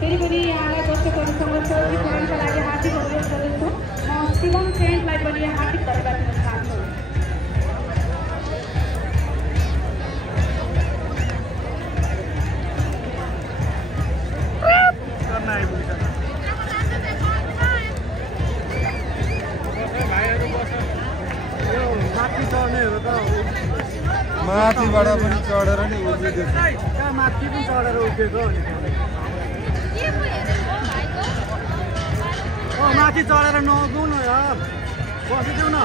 फेरि पनि यहाँलाई दर्शकहरूसँग चलचित्र प्रेरणका लागि हार्दिक अनुरोध गर्दछु। म शिवम फ्रेन्डलाई पनि हार्दिक धन्यवाद दिन चाहन्छु। माथिबाट पनि चढेर नि उभिएको माथि पनि चढेर उभिएको माथि चढेर नजाउँ न यार बसिदेऊ न